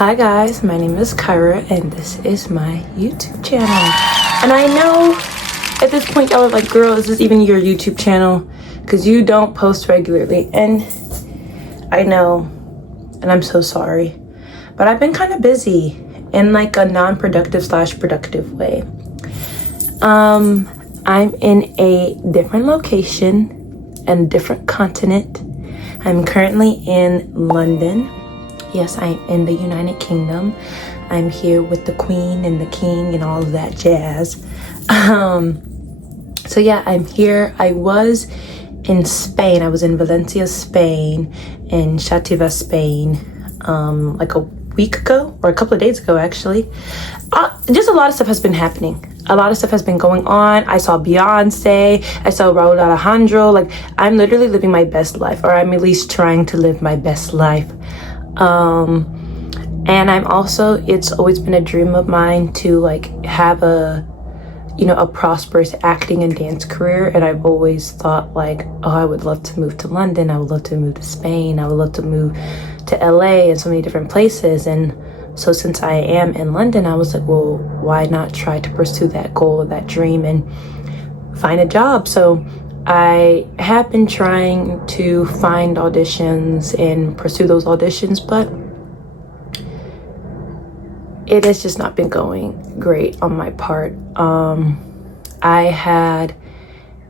Hi guys, my name is Kyra and this is my YouTube channel. And I know at this point y'all are like, girl, is this even your YouTube channel? Because you don't post regularly. And I know, and I'm so sorry. But I've been kind of busy in like a non-productive / productive way. I'm in a different location and different continent. I'm currently in London. Yes, I'm in the United Kingdom. I'm here with the Queen and the King and all of that jazz. So yeah, I'm here. I was in Spain. I was in Valencia, Spain, in Xàtiva, Spain, like a week ago or a couple of days ago, actually. Just a lot of stuff has been happening. A lot of stuff has been going on. I saw Beyonce. I saw Raul Alejandro. Like, I'm literally living my best life, or I'm at least trying to live my best life. And I'm also, it's always been a dream of mine to like have a prosperous acting and dance career. And I've always thought like, oh, I would love to move to London. I would love to move to Spain. I would love to move to LA and so many different places. And so since I am in London, I was like, well, why not try to pursue that goal or that dream and find a job? So I have been trying to find auditions and pursue those auditions, but it has just not been going great on my part. I had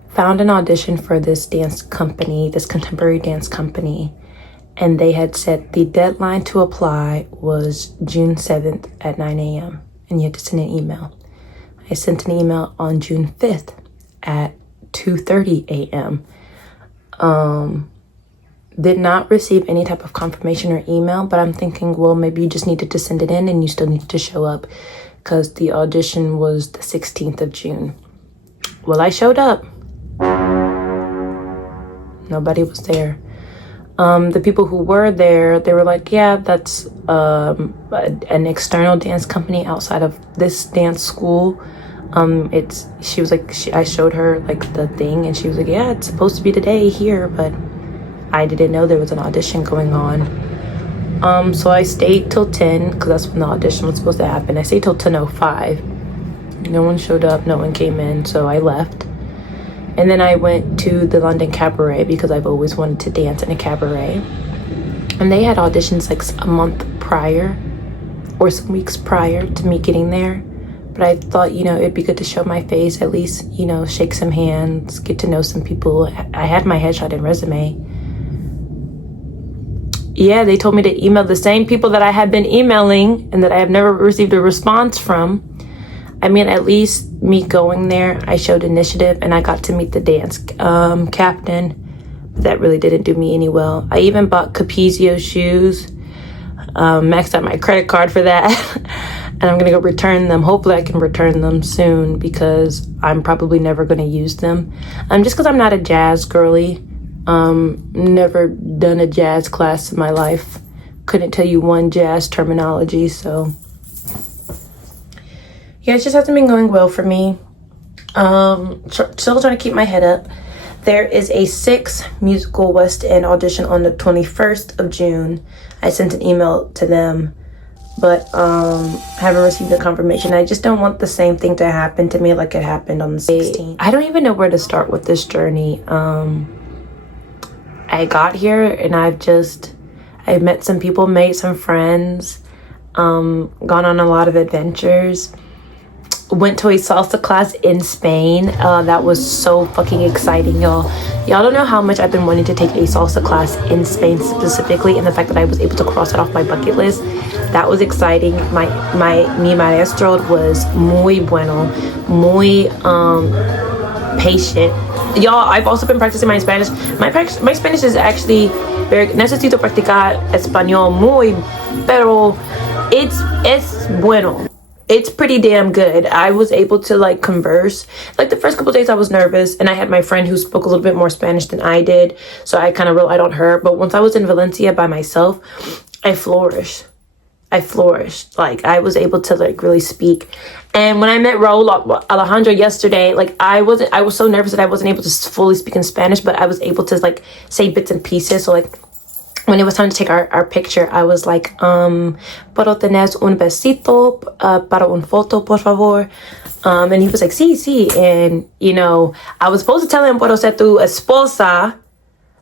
found an audition for this dance company, this contemporary dance company, and they had said the deadline to apply was June 7th at 9 a.m. and you had to send an email. I sent an email on June 5th at 2:30 a.m. Did not receive any type of confirmation or email, but I'm thinking, well, maybe you just needed to send it in and you still need to show up because the audition was the 16th of June. Well, I showed up. Nobody was there. The people who were there, they were like, yeah, that's an external dance company outside of this dance school. She was like, I showed her like the thing and she was like, yeah, it's supposed to be today here, but I didn't know there was an audition going on. So I stayed till 10 because that's when the audition was supposed to happen. I stayed till 10:05. No one showed up, no one came in, so I left. And then I went to the London Cabaret because I've always wanted to dance in a cabaret. And they had auditions like a month prior or some weeks prior to me getting there. But I thought, it'd be good to show my face, at least, shake some hands, get to know some people. I had my headshot and resume. Yeah, they told me to email the same people that I had been emailing and that I have never received a response from. I mean, at least me going there, I showed initiative and I got to meet the dance captain. That really didn't do me any well. I even bought Capezio shoes, maxed out my credit card for that. And I'm gonna go return them. Hopefully I can return them soon because I'm probably never gonna use them. Just because I'm not a jazz girly. Never done a jazz class in my life. Couldn't tell you one jazz terminology, so. Yeah, it just hasn't been going well for me. Still trying to keep my head up. There is a 6 musical West End audition on the 21st of June. I sent an email to them, but haven't received a confirmation. I just don't want the same thing to happen to me like it happened on the 16th. I don't even know where to start with this journey. I got here and I've met some people, made some friends, gone on a lot of adventures. Went to a salsa class in Spain. That was so fucking exciting, y'all. Y'all don't know how much I've been wanting to take a salsa class in Spain specifically, and the fact that I was able to cross it off my bucket list, that was exciting. Mi maestro was muy bueno, muy patient. Y'all, I've also been practicing my Spanish. My Spanish is actually very. Necesito practicar español muy, pero it's bueno. It's pretty damn good. I was able to like converse. Like the first couple days I was nervous and I had my friend who spoke a little bit more Spanish than I did. So I kind of relied on her. But once I was in Valencia by myself, I flourished. Like I was able to like really speak. And when I met Raul Alejandro yesterday, like I was so nervous that I wasn't able to fully speak in Spanish, but I was able to like say bits and pieces. So like when it was time to take our picture, I was like, ¿Puedo tener un besito para un foto, por favor? And he was like, sí, sí. And, you know, I was supposed to tell him, ¿Puedo ser tu esposa?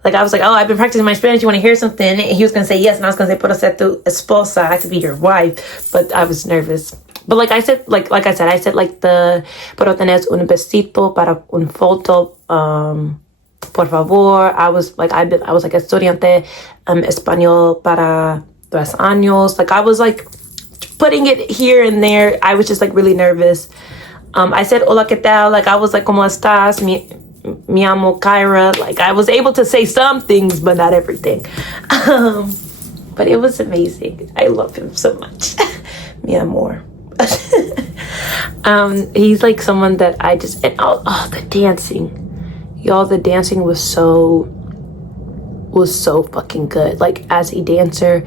Like, I was like, oh, I've been practicing my Spanish. You want to hear something? And he was going to say yes. And I was going to say, ¿Puedo ser tu esposa? I could be your wife. But I was nervous. But like I said, like I said, like the, ¿Puedo tener un besito para un foto? Por favor. I was like estudiante español para 2 años. Like I was like putting it here and there. I was just like really nervous. I said hola qué tal. Like I was like ¿Cómo estás? Mi amo Kyra. Like I was able to say some things, but not everything. But it was amazing. I love him so much. Mi amor. He's like someone that I just, and the dancing. Y'all, the dancing was so fucking good. Like as a dancer,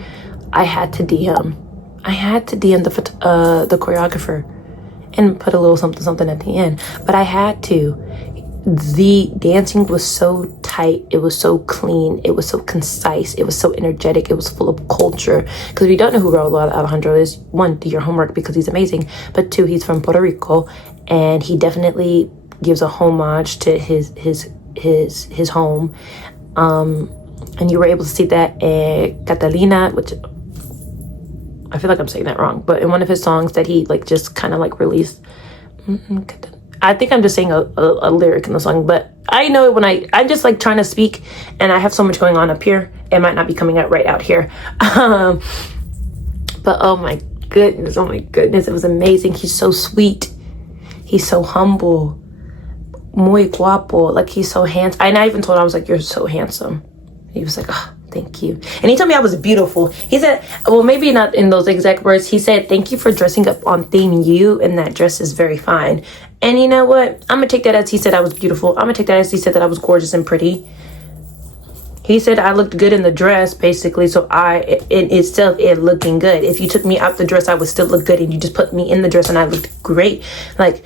I had to DM the choreographer and put a little something at the end. But I had to. The dancing was so tight. It was so clean. It was so concise. It was so energetic. It was full of culture. Because if you don't know who Raul Alejandro is, 1, do your homework because he's amazing. But 2, he's from Puerto Rico, and he definitely gives a homage to his home. And you were able to see that in Catalina, which I feel like I'm saying that wrong, but in one of his songs that he like just kind of like released. I think I'm just saying a lyric in the song, but I know it when I'm just like trying to speak and I have so much going on up here. It might not be coming out right out here. But oh my goodness, it was amazing. He's so sweet. He's so humble. Muy guapo. Like he's so handsome. And I even told him, I was like, you're so handsome. He was like, oh, thank you. And he told me I was beautiful. He said, well, maybe not in those exact words. He said, thank you for dressing up on theme. You and that dress is very fine. And you know what? I'm going to take that as he said I was beautiful. I'm going to take that as he said that I was gorgeous and pretty. He said I looked good in the dress, basically. So in itself, it looking good. If you took me out the dress, I would still look good. And you just put me in the dress and I looked great. Like,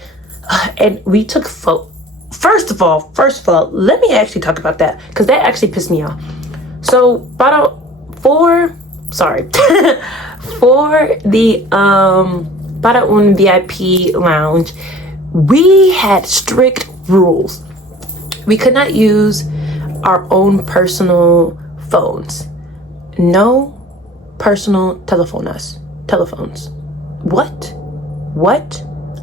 and we took photos. First of all, let me actually talk about that because that actually pissed me off. So, for the Para Un VIP lounge, we had strict rules. We could not use our own personal phones. No personal telephones. What?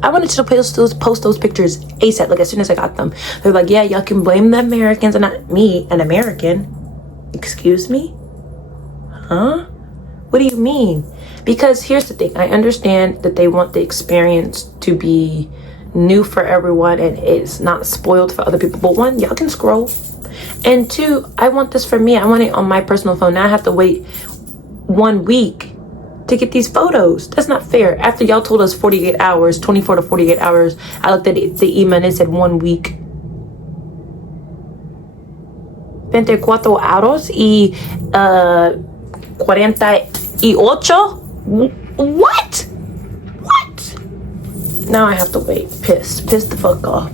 I wanted to post those pictures ASAP, like as soon as I got them. They're like, yeah, y'all can blame the Americans and not me, an American. Excuse me? Huh? What do you mean? Because here's the thing. I understand that they want the experience to be new for everyone and it's not spoiled for other people. But 1, y'all can scroll. And 2, I want this for me. I want it on my personal phone. Now I have to wait 1 week to get these photos. That's not fair. After y'all told us 48 hours, 24 to 48 hours, I looked at the email and it said 1 week. 24 hours y 48? What? Now I have to wait. Pissed the fuck off.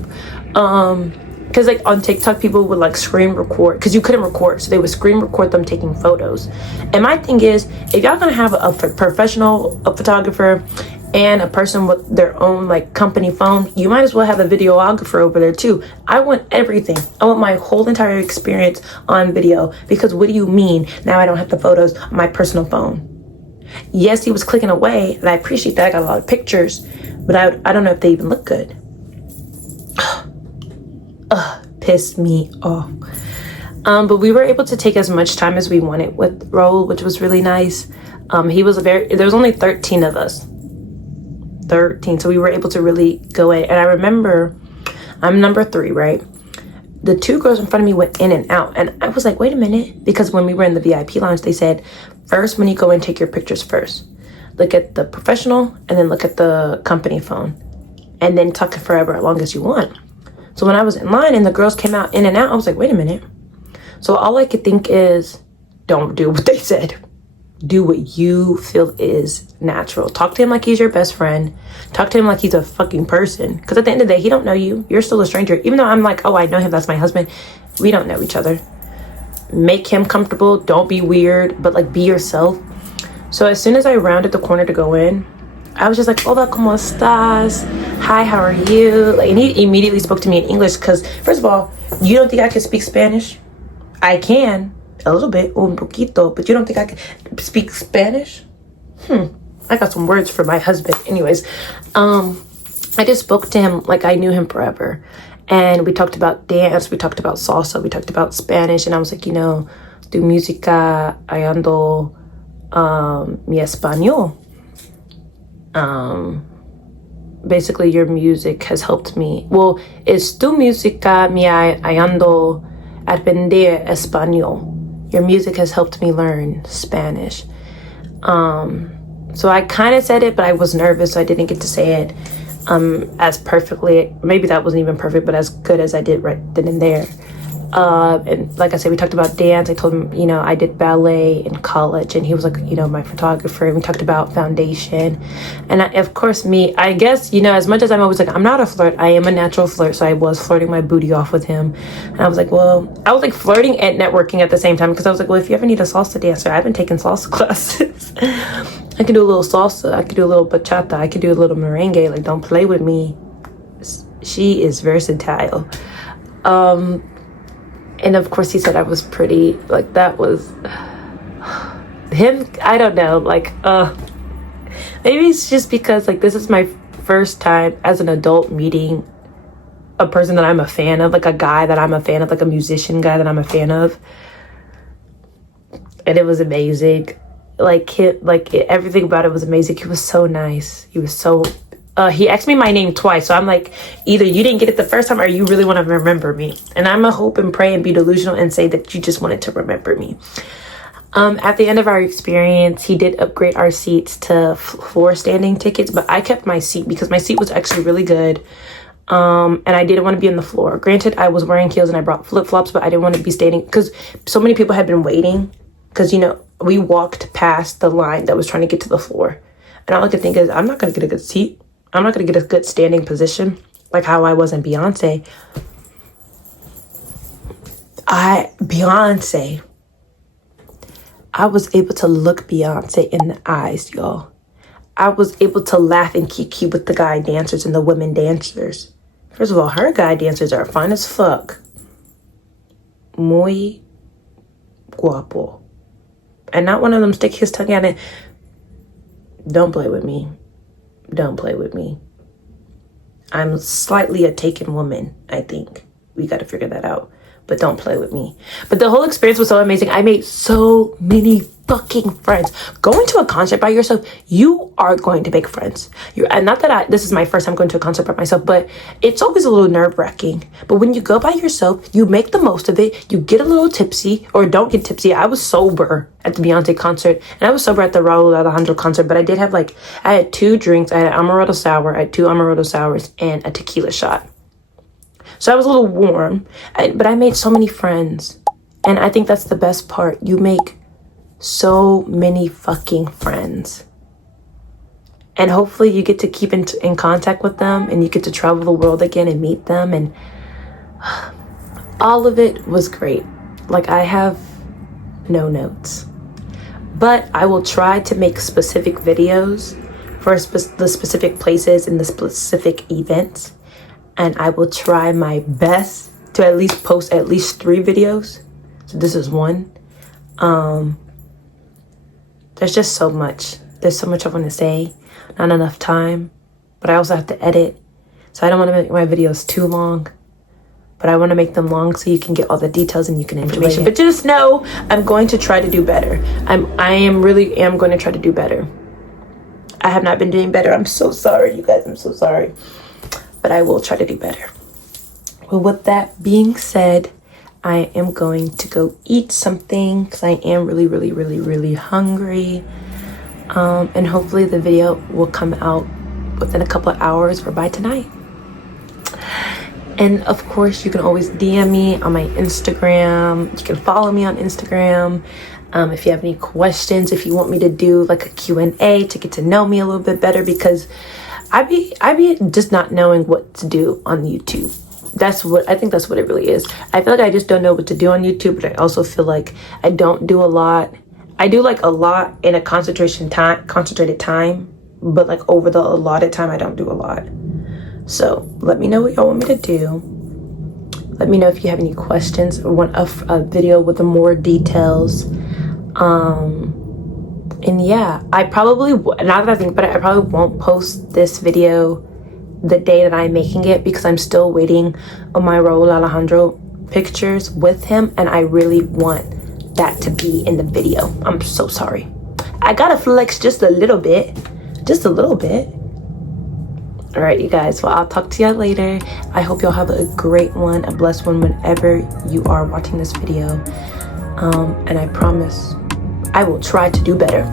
Because like on TikTok, people would like screen record because you couldn't record, so they would screen record them taking photos. And my thing is, if y'all gonna have a professional photographer and a person with their own like company phone, you might as well have a videographer over there too. I want everything. I want my whole entire experience on video because what do you mean now I don't have the photos on my personal phone? Yes, he was clicking away and I appreciate that. I got a lot of pictures, but I don't know if they even look good. Pissed me off. But we were able to take as much time as we wanted with Raul, which was really nice. There was only 13 of us. 13, so we were able to really go in. And I remember, I'm number 3, right? The 2 girls in front of me went in and out. And I was like, wait a minute. Because when we were in the VIP lounge, they said, first, when you go in, take your pictures first. Look at the professional and then look at the company phone. And then talk forever as long as you want. So when I was in line and the girls came out in and out, I was like, wait a minute. So all I could think is, don't do what they said. Do what you feel is natural. Talk to him like he's your best friend. Talk to him like he's a fucking person. Because at the end of the day, he don't know you. You're still a stranger. Even though I'm like, oh, I know him. That's my husband. We don't know each other. make him comfortable. Don't be weird, but like be yourself. So as soon as I rounded the corner to go in, I was just like, hola, ¿cómo estás? Hi, how are you? Like, and he immediately spoke to me in English because, first of all, you don't think I can speak Spanish? I can, a little bit, un poquito, but you don't think I can speak Spanish? I got some words for my husband. Anyways, I just spoke to him like I knew him forever. And we talked about dance, we talked about salsa, we talked about Spanish, and I was like, you know, tu música, I ando mi español. Basically, your music has helped me. Well, es tu música me ayudando a aprender español. Your music has helped me learn Spanish. So I kind of said it, but I was nervous, so I didn't get to say it as perfectly. Maybe that wasn't even perfect, but as good as I did right then and there. And like I said, we talked about dance. I told him, you know, I did ballet in college, and he was like, you know, my photographer. And we talked about foundation. And of course, I guess, you know, as much as I'm always like, I'm not a flirt, I am a natural flirt. So I was flirting my booty off with him. And I was like, well, I was like flirting and networking at the same time, because I was like, well, if you ever need a salsa dancer, I've been taking salsa classes. I can do a little salsa. I can do a little bachata. I can do a little merengue. Like, don't play with me. She is versatile. And of course he said I was pretty. Like, that was him. I don't know, like maybe it's just because like this is my first time as an adult meeting a person that I'm a fan of, like a guy that I'm a fan of, like a musician guy that I'm a fan of. And it was amazing. Everything about it was amazing. He was so nice. He was so he asked me my name twice, so I'm like, either you didn't get it the first time or you really want to remember me. And I'm gonna hope and pray and be delusional and say that you just wanted to remember me. At the end of our experience, he did upgrade our seats to floor standing tickets, but I kept my seat because my seat was actually really good. And I didn't want to be on the floor. Granted, I was wearing heels and I brought flip-flops, but I didn't want to be standing because so many people had been waiting, because, you know, we walked past the line that was trying to get to the floor. And all I could think is, I'm not going to get a good seat. I'm not going to get a good standing position like how I was in Beyonce. I was able to look Beyonce in the eyes, y'all. I was able to laugh and kiki with the guy dancers and the women dancers. First of all, her guy dancers are fine as fuck. Muy guapo. And not one of them stick his tongue out and don't play with me. Don't play with me. I'm slightly a taken woman, I think. We got to figure that out. But don't play with me. But the whole experience was so amazing. I made so many fucking friends. Going to a concert by yourself, you are going to make friends. And not that this is my first time going to a concert by myself, but it's always a little nerve-wracking. But when you go by yourself, you make the most of it. You get a little tipsy, or don't get tipsy. I was sober at the Beyonce concert, and I was sober at the Raul Alejandro concert, but I had 2 drinks. I had an Amaretto Sour, I had 2 Amaretto Sours, and a tequila shot. So I was a little warm, but I made so many friends. And I think that's the best part. You make so many fucking friends. And hopefully you get to keep in contact with them, and you get to travel the world again and meet them. And all of it was great. Like, I have no notes. But I will try to make specific videos for the specific places and the specific events. And I will try my best to at least post at least 3 videos. So this is 1. There's just so much. There's so much I want to say. Not enough time. But I also have to edit. So I don't want to make my videos too long. But I want to make them long so you can get all the details and you can enjoy it. But just know, I'm going to try to do better. I really am going to try to do better. I have not been doing better. I'm so sorry, you guys. I'm so sorry. But I will try to do better. Well, with that being said, I am going to go eat something because I am really, really, really, really hungry. And hopefully the video will come out within a couple of hours or by tonight. And of course, you can always DM me on my Instagram. You can follow me on Instagram. If you have any questions, if you want me to do like a Q&A to get to know me a little bit better, because I be just not knowing what to do on YouTube. that's what I think, that's what it really is. I feel like I just don't know what to do on YouTube, but I also feel like I don't do a lot. I do like a lot in a concentrated time, but like over the allotted time I don't do a lot. So let me know what y'all want me to do. Let me know if you have any questions or want a video with more details. And yeah, I probably, now that I think about it, I probably won't post this video the day that I'm making it, because I'm still waiting on my Raul Alejandro pictures with him, and I really want that to be in the video. I'm so sorry. I gotta flex just a little bit. Just a little bit. All right, you guys. Well, I'll talk to y'all later. I hope y'all have a great one, a blessed one whenever you are watching this video. And I promise I will try to do better.